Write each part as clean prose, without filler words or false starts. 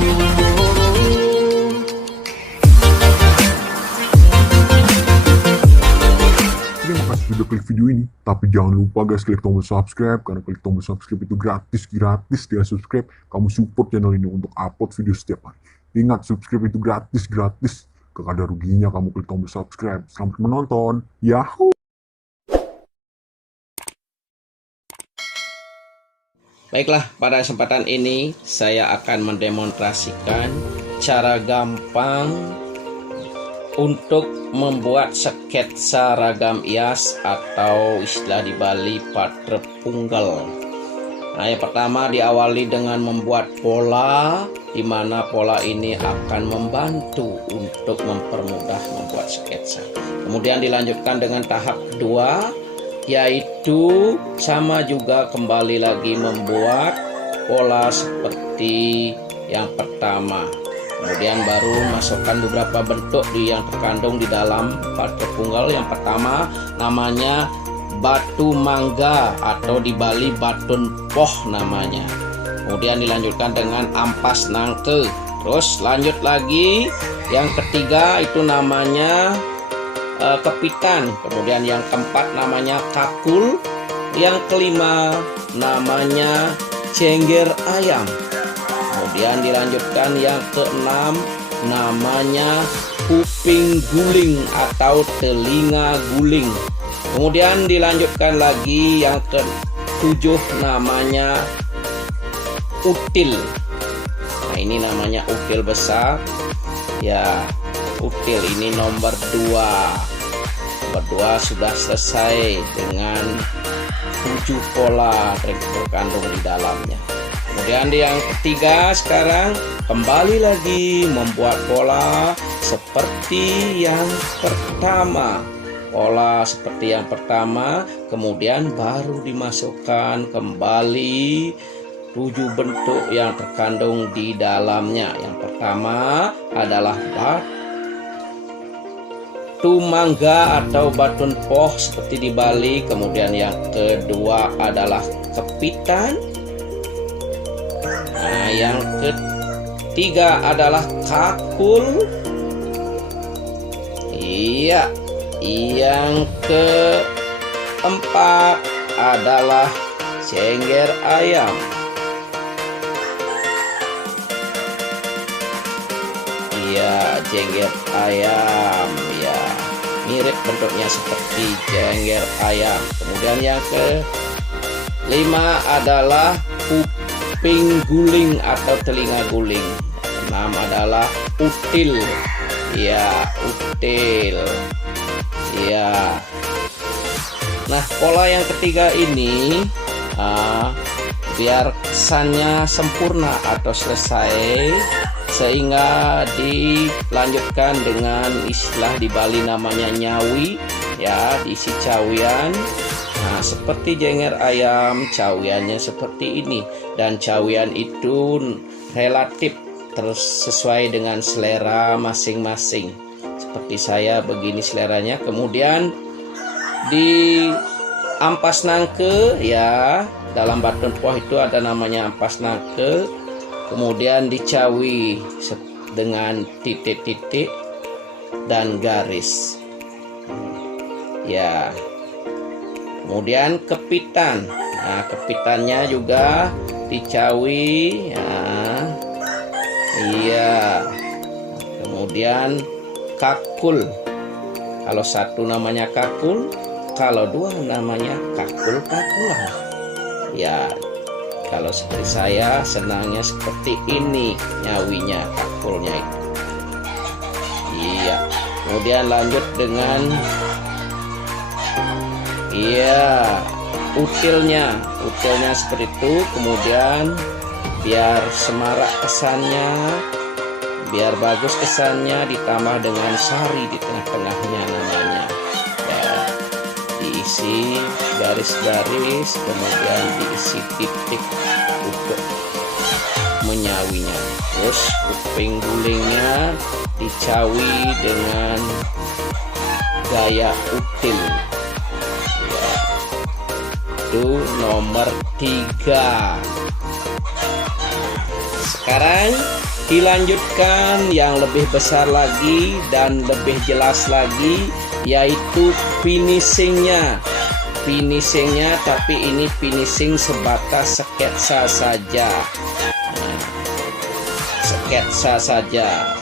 Terima kasih sudah klik video ini, tapi jangan lupa guys klik tombol subscribe, karena klik tombol subscribe itu gratis dia subscribe, kamu support channel ini untuk upload video setiap hari. Ingat, subscribe itu gratis, gak ada ruginya kamu klik tombol subscribe. Selamat menonton, yahoo! Baiklah, pada kesempatan ini saya akan mendemonstrasikan cara gampang untuk membuat sketsa ragam hias atau istilah di Bali patrepunggal. Nah, yang pertama diawali dengan membuat pola, di mana pola ini akan membantu untuk mempermudah membuat sketsa. Kemudian dilanjutkan dengan tahap kedua, yaitu sama juga kembali lagi membuat pola seperti yang pertama. Kemudian baru masukkan beberapa bentuk yang terkandung di dalam patrepunggal. Yang pertama namanya batu mangga atau di Bali batun poh namanya. Kemudian dilanjutkan dengan ampas nangke. Terus lanjut lagi yang ketiga itu namanya kepitan. Kemudian yang keempat namanya kakul. Yang kelima namanya cengger ayam. Kemudian dilanjutkan yang keenam namanya kuping guling atau telinga guling. Kemudian dilanjutkan lagi yang ketujuh namanya util. Nah, ini namanya util besar. Ya, util ini nomor 2. Nomor 2 sudah selesai dengan 7 pola yang terkandung di dalamnya. Kemudian yang ketiga sekarang kembali lagi membuat pola seperti yang pertama. Pola seperti yang pertama, kemudian baru dimasukkan kembali 7 bentuk yang terkandung di dalamnya. Yang pertama adalah batu mangga atau batun poh seperti di Bali. Kemudian yang kedua adalah kepitan. Nah, yang ketiga adalah kakul. Iya. Yang keempat adalah cengger ayam. Iya, cengger ayam. Ya, mirip bentuknya seperti cengger ayam. Kemudian yang kelima adalah kuping guling atau telinga guling. Yang keenam adalah util. Ya, util. Ya. Nah, pola yang ketiga ini biar kesannya sempurna atau selesai, sehingga dilanjutkan dengan istilah di Bali namanya nyawi, ya, diisi cawian. Nah, seperti cengger ayam, cawiannya seperti ini, dan cawian itu relatif terus sesuai dengan selera masing-masing. Seperti saya begini seleranya. Kemudian di ampas nangke, ya, dalam batun poh itu ada namanya ampas nangke. Kemudian dicawi dengan titik-titik dan garis. Ya. Kemudian kepitan. Nah, kepitannya juga dicawi, ya. Iya. Kemudian kakul. Kalau satu namanya kakul, kalau dua namanya kakul-kakulan. Ya, kalau seperti saya senangnya seperti ini nyawinya, kakulnya itu. Iya. Kemudian lanjut dengan utilnya. Utilnya seperti itu. Kemudian biar semarak kesannya, biar bagus kesannya, ditambah dengan sari di tengah-tengahnya namanya. Ya, diisi garis-garis, kemudian diisi titik untuk menyawinya. Terus kuping gulingnya dicawi dengan gaya util. Ya, itu nomor 3. Sekarang dilanjutkan yang lebih besar lagi dan lebih jelas lagi, yaitu finishingnya. Tapi ini finishing sebatas sketsa saja.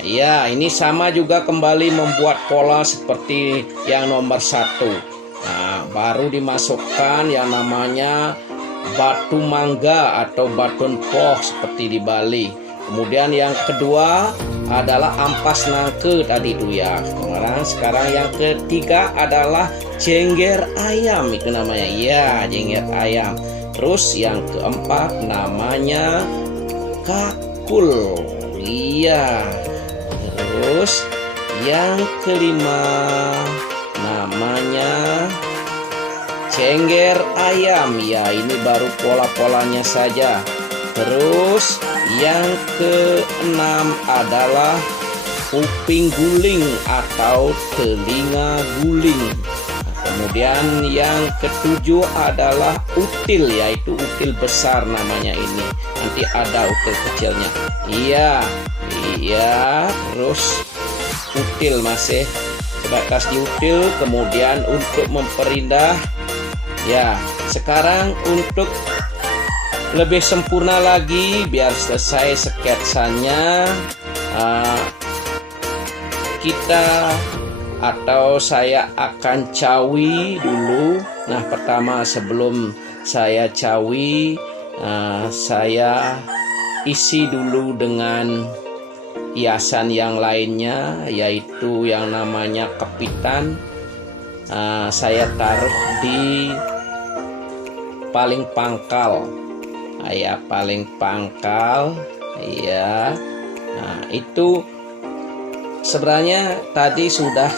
Ya, ini sama juga kembali membuat pola seperti yang nomor 1. Nah, baru dimasukkan yang namanya batu mangga atau batun poh seperti di Bali. Kemudian yang kedua adalah ampas nangke tadi itu ya. Sekarang yang ketiga adalah jengger ayam, itu namanya ya, jengger ayam. Terus yang keempat namanya kakul. Iya. Terus yang kelima namanya jengger ayam. Ya, ini baru pola-polanya saja. Terus yang keenam adalah kuping guling atau telinga guling. Kemudian yang ketujuh adalah util, yaitu util besar namanya ini. Nanti ada util kecilnya. Iya. Terus util masih sebatas di util. Kemudian untuk memperindah. Ya, sekarang untuk lebih sempurna lagi biar selesai sketsanya, saya akan cawi dulu. Nah, pertama sebelum saya cawi, saya isi dulu dengan hiasan yang lainnya, yaitu yang namanya kepitan. Saya taruh di paling pangkal. Paling pangkal. Ya. Nah, itu sebenarnya tadi sudah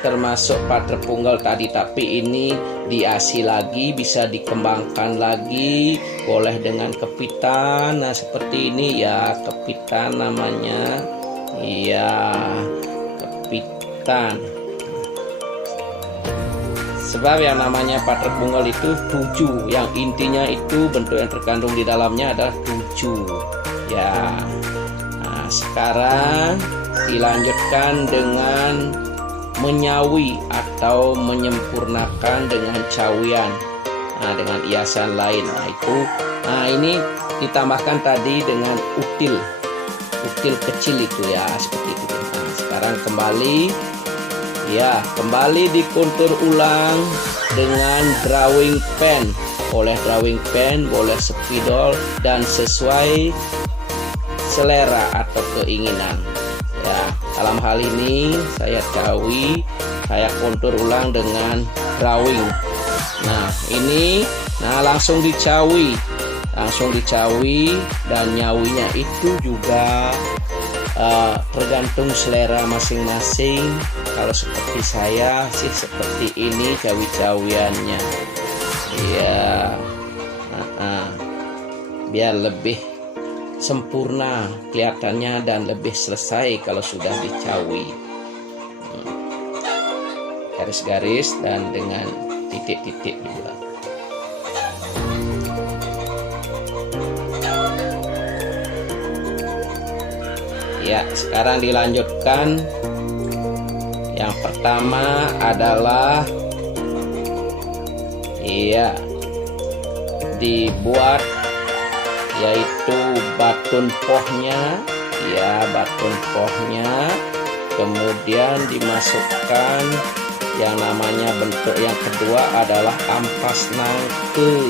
termasuk paterpunggal tadi, tapi ini diasi lagi, bisa dikembangkan lagi, boleh dengan kepitan. Nah, seperti ini ya, kepitan namanya. Iya, kepitan. Sebab yang namanya paterpunggal itu 7, yang intinya itu bentuk yang terkandung di dalamnya adalah 7. Ya. Nah, sekarang dilanjutkan dengan menyawi atau menyempurnakan dengan cawian. Nah, dengan hiasan lain. Nah, ini ditambahkan tadi dengan util kecil itu ya, seperti itu. Nah, sekarang kembali dikontur ulang dengan drawing pen. Boleh drawing pen, boleh spidol, dan sesuai selera atau keinginan. Ya, dalam hal ini saya kontur ulang dengan drawing. Nah, ini langsung dicawi, dan nyawinya itu juga tergantung selera masing-masing. Kalau seperti saya sih seperti ini cawi-cawiannya. Iya. Biar lebih sempurna kelihatannya dan lebih selesai kalau sudah dicawi. Garis-garis dan dengan titik-titik juga. Ya, sekarang dilanjutkan. Yang pertama adalah dibuat, yaitu batun pohnya. Kemudian dimasukkan yang namanya bentuk yang kedua adalah ampas nangke.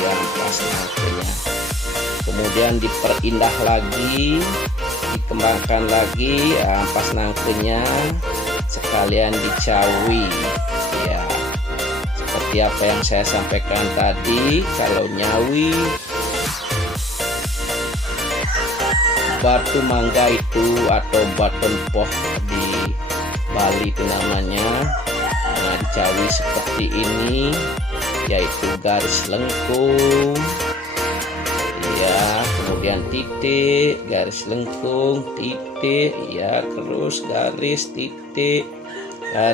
Ampas nangkenya. Kemudian diperindah lagi, dikembangkan lagi ampas nangkenya, sekalian dicawi. Ya, seperti apa yang saya sampaikan tadi, kalau nyawi batu mangga itu atau batun poh di Bali itu namanya. Nah, dicawi seperti ini, yaitu garis lengkung. Ya, kemudian titik, garis lengkung, titik, ya, terus garis titik, ya,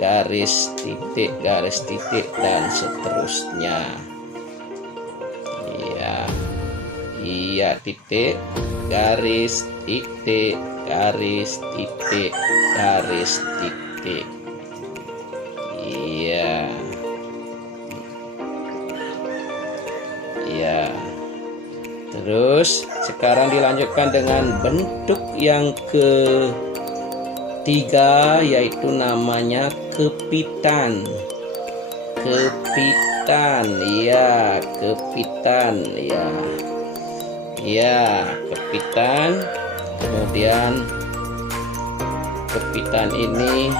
garis titik, dan seterusnya. Iya, titik, garis, titik, garis, titik, garis, titik. Iya. Iya. Terus sekarang dilanjutkan dengan bentuk yang ketiga, yaitu namanya kepitan. Kepitan, ya, kepitan, ya. Ya, kepitan. Kemudian kepitan ini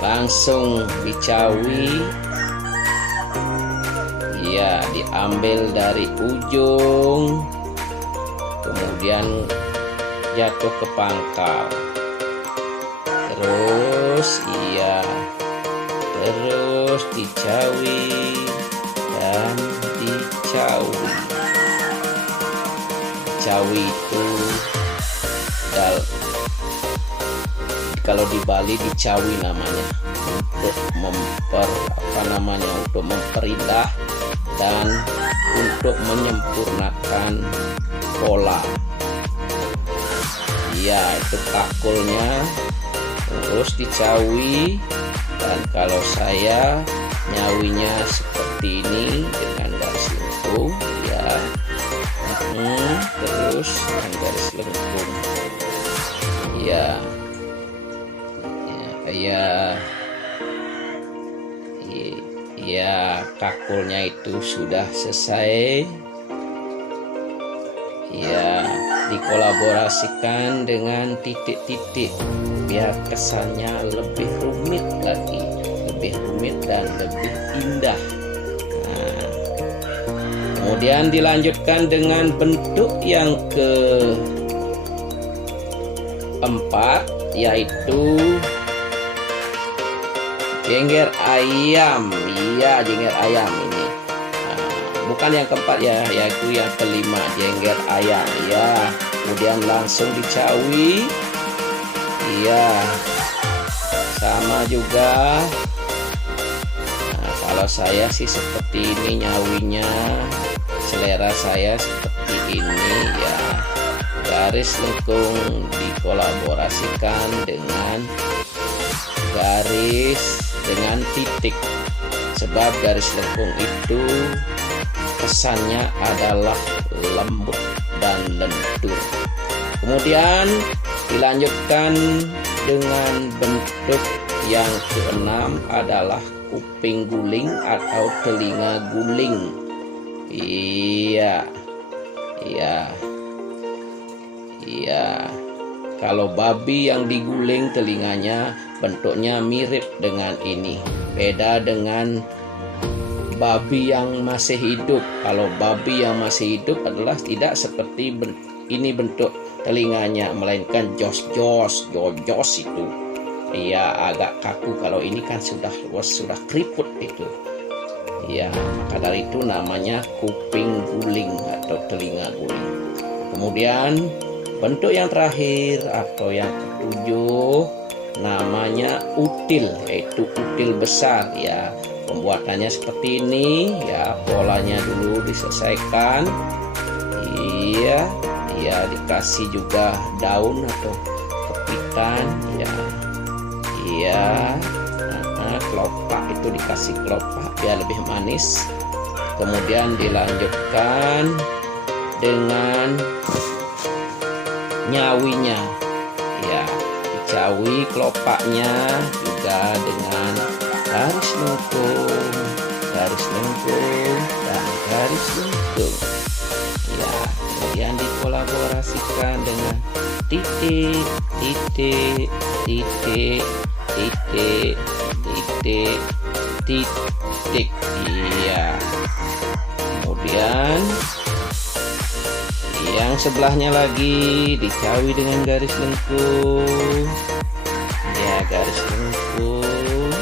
langsung dicawi. Ya, diambil dari ujung, kemudian jatuh ke pangkal. Terus, iya, terus dicawi dan dicawi. Cawi itu kalau di Bali dicawi namanya, untuk memperindah dan untuk menyempurnakan pola. Ya, itu kakulnya terus dicawi, dan kalau saya nyawinya seperti ini dengan garis lengkung, ya. Terus dengan garis lengkung, ya, ya, kakulnya itu sudah selesai. Ya, dikolaborasikan dengan titik-titik biar kesannya lebih rumit lagi, lebih rumit dan lebih indah. Nah, kemudian dilanjutkan dengan bentuk yang keempat, yaitu jengger ayam. Iya, jengger ayam ini. Bukan yang keempat ya, yaitu yang kelima, jengger ayam. Ya, kemudian langsung dicawi. Iya, sama juga. Nah, kalau saya sih seperti ini nyawinya, selera saya seperti ini, ya. Garis lengkung dikolaborasikan dengan garis dengan titik, sebab garis lengkung itu kesannya adalah lembut dan lentur. Kemudian dilanjutkan dengan bentuk yang keenam adalah kuping guling atau telinga guling. Iya, iya, iya. Kalau babi yang diguling telinganya bentuknya mirip dengan ini. Beda dengan babi yang masih hidup. Kalau babi yang masih hidup adalah tidak seperti ini bentuk telinganya, melainkan jojos itu. Iya, agak kaku. Kalau ini kan sudah keriput itu. Ya, maka dari itu namanya kuping guling atau telinga guling. Kemudian bentuk yang terakhir atau yang ketujuh namanya util, yaitu util besar, ya. Pembuatannya seperti ini, ya. Polanya dulu diselesaikan. Iya, ya, dikasih juga daun atau kepitan, ya. Iya. Kelopak itu dikasih kelopak biar lebih manis. Kemudian dilanjutkan dengan nyawinya, ya, dicawi kelopaknya juga dengan garis lengkung, dan garis lengkung, ya. Kemudian dikolaborasikan dengan titik, titik, titik, titik, titik, titik, iya. Kemudian yang sebelahnya lagi dicawi dengan garis lengkung, ya, garis lengkung,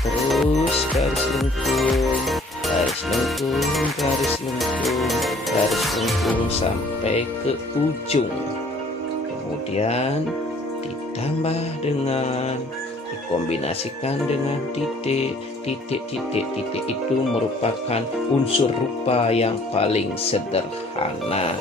terus garis lengkung, garis lengkung, garis lengkung, garis lengkung sampai ke ujung. Kemudian ditambah dengan dikombinasikan dengan titik. Titik itu merupakan unsur rupa yang paling sederhana.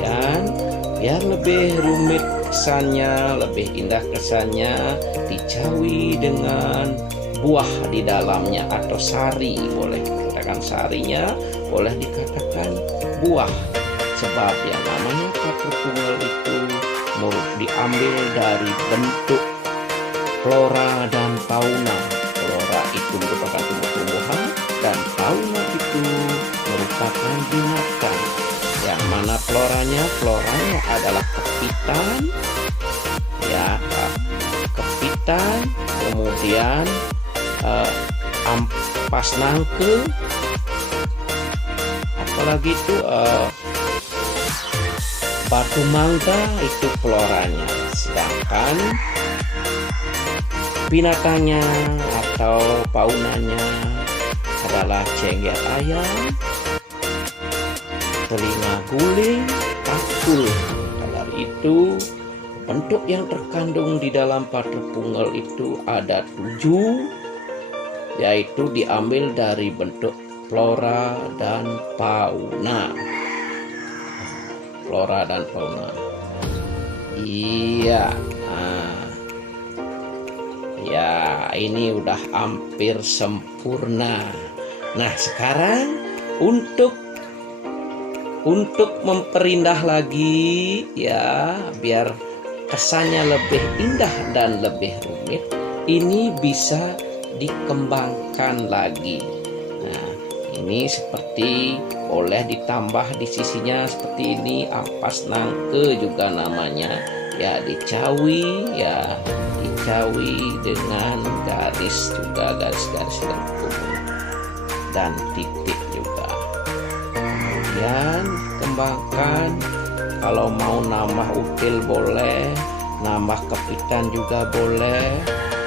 Dan biar lebih rumit kesannya, lebih indah kesannya, dicawi dengan buah di dalamnya atau sari, boleh dikatakan sarinya, boleh dikatakan buah. Sebab yang namanya patripungel itu diambil dari bentuk flora dan fauna. Flora itu merupakan tumbuh-tumbuhan dan fauna itu merupakan binatang. Yang mana floranya adalah kepitan, ya, kepitan, kemudian ampas nangke, apalagi itu batu mangga, itu floranya. Sedangkan binatangnya atau faunanya adalah cengger ayam, telinga guling, pakul. Dari itu bentuk yang terkandung di dalam patripungel itu ada 7, yaitu diambil dari bentuk flora dan fauna. Flora dan fauna. Iya. Ya, ini udah hampir sempurna. Nah, sekarang untuk memperindah lagi, ya, biar kesannya lebih indah dan lebih rumit, ini bisa dikembangkan lagi. Nah, ini seperti boleh ditambah di sisinya seperti ini, ampas nangke juga namanya, ya, dicawi dengan garis juga, garis-garis lengkung dan titik juga. Kemudian kembangkan, kalau mau nambah util boleh, nambah kepitan juga boleh.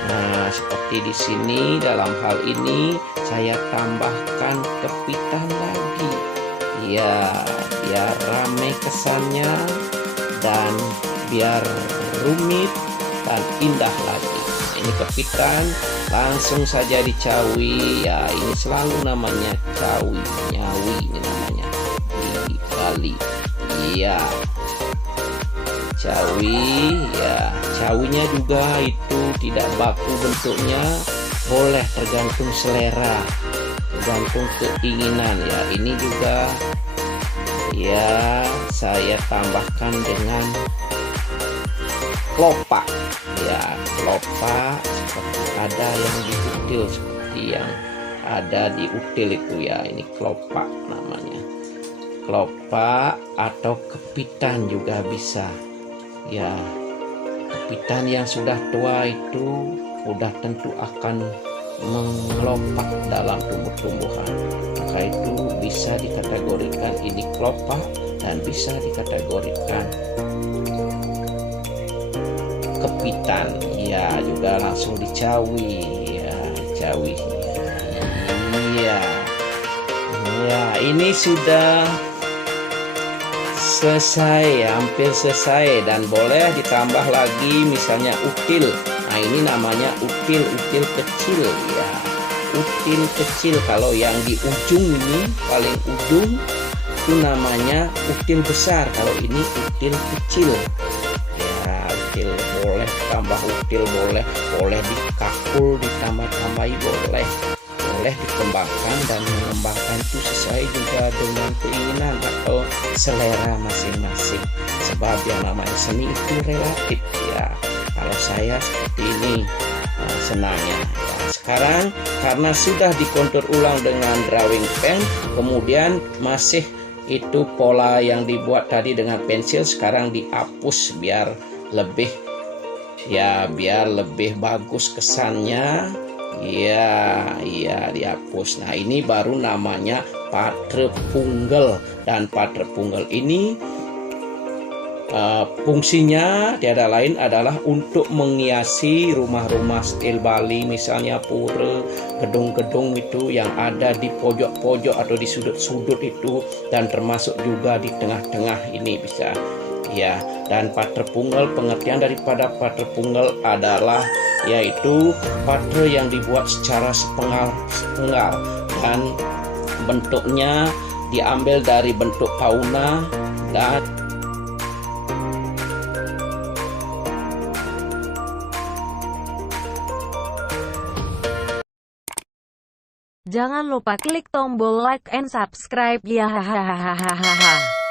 Nah, seperti di sini dalam hal ini saya tambahkan kepitan lagi. Ya, biar rame kesannya dan biar rumit dan indah lagi. Nah, ini kepitan langsung saja dicawi, ya, ini selalu namanya cawi, nyawi ini namanya di Bali. Iya, cawi, ya, cawinya juga itu tidak baku bentuknya, boleh tergantung selera, tergantung keinginan, ya. Ini juga, ya, saya tambahkan dengan kelopak, ya, kelopak seperti ada yang di util, seperti yang ada di util itu, ya, ini kelopak namanya. Kelopak atau kepitan juga bisa, ya. Kepitan yang sudah tua itu udah tentu akan mengelopak dalam tumbuh-tumbuhan, maka itu bisa dikategorikan ini kelopak dan bisa dikategorikan kepitan, ya, juga langsung dicawi, ya, cawi, ya. Ya, ini sudah selesai, hampir selesai, dan boleh ditambah lagi misalnya util. Nah, ini namanya util kecil, ya, util kecil. Kalau yang di ujung ini, paling ujung, itu namanya util besar. Kalau ini util kecil, ya, util boleh tambah util, boleh dikakul, ditambah-tambahi, boleh dikembangkan dan mengembangkan itu sesuai juga dengan keinginan atau selera masing-masing. Sebab yang namanya seni itu relatif, ya. Kalau saya seperti ini senangnya. Ya, sekarang karena sudah dikontur ulang dengan drawing pen, kemudian masih itu pola yang dibuat tadi dengan pensil sekarang dihapus biar lebih bagus kesannya. Iya, dihapus. Nah, ini baru namanya patripungel, dan patripungel ini fungsinya tiada lain adalah untuk menghiasi rumah-rumah stil Bali, misalnya pura, gedung-gedung itu yang ada di pojok-pojok atau di sudut-sudut itu, dan termasuk juga di tengah-tengah ini bisa. ya. Dan paterpunggal, pengertian daripada paterpunggal adalah yaitu pater yang dibuat secara sepenggal dan bentuknya diambil dari bentuk fauna dan Jangan lupa klik tombol like and subscribe ya hahaha.